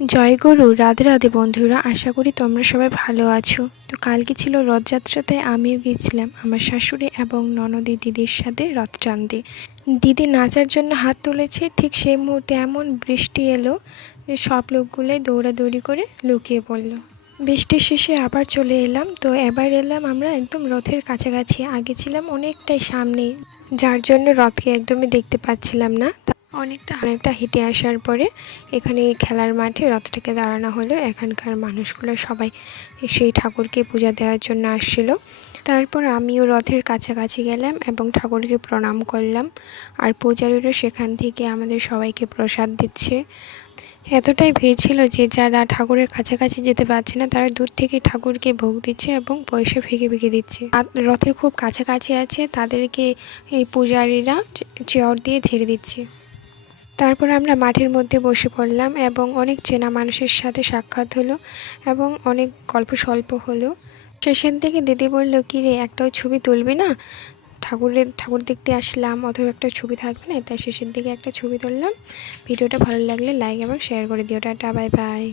জয় গুরু, রাধে রাধে বন্ধুরা। আশা করি তোমরা সবাই ভালো আছো। তো কালকে ছিল রথযাত্রা, তাই আমিও গিয়েছিলাম আমার শাশুড়ি এবং ননদি দিদির সাথে রথ টানতে। দিদি নাচার জন্য হাত তুলেছে, ঠিক সেই মুহূর্তে এমন বৃষ্টি এলো যে সব লোকগুলোই দৌড়াদৌড়ি করে লুকিয়ে পড়লো। বৃষ্টির শেষে আবার চলে এলাম। তো এবার এলাম আমরা একদম রথের কাছাকাছি। আগে ছিলাম অনেকটাই সামনে, যার জন্য রথকে একদমই দেখতে পাচ্ছিলাম না। অনেকটা হেঁটে আসার পরে এখানে খেলার মাঠে রথটাকে দাঁড়ানো হলো। এখানকার মানুষগুলো সবাই সেই ঠাকুরকে পূজা দেওয়ার জন্য আসছিল। তারপর আমিও রথের কাছাকাছি গেলাম এবং ঠাকুরকে প্রণাম করলাম। আর পূজারীরা সেখান থেকে আমাদের সবাইকে প্রসাদ দিচ্ছে। এতটাই ভিড় ছিল যে যারা ঠাকুরের কাছাকাছি যেতে পারছে না তারা দূর থেকে ঠাকুরকে ভোগ দিচ্ছে এবং পয়সা ফেঁকে দিচ্ছে। আর রথের খুব কাছাকাছি আছে তাদেরকে এই পূজারীরা চেয়ার দিয়ে ছেড়ে দিচ্ছে। তারপর আমরা মাঠের মধ্যে বসে পড়লাম এবং অনেক চেনা মানুষের সাথে সাক্ষাৎ হলো এবং অনেক গল্প স্বল্প হলো। শেষের দিকে দিদি বলল, কি রে, একটাও ছবি তুলবি না? ঠাকুর দেখতে আসলাম, অথবা একটা ছবি থাকবে না? তাই শেষের দিকে একটা ছবি তুললাম। ভিডিওটা ভালো লাগলে লাইক এবং শেয়ার করে দিও। Tata, bye bye.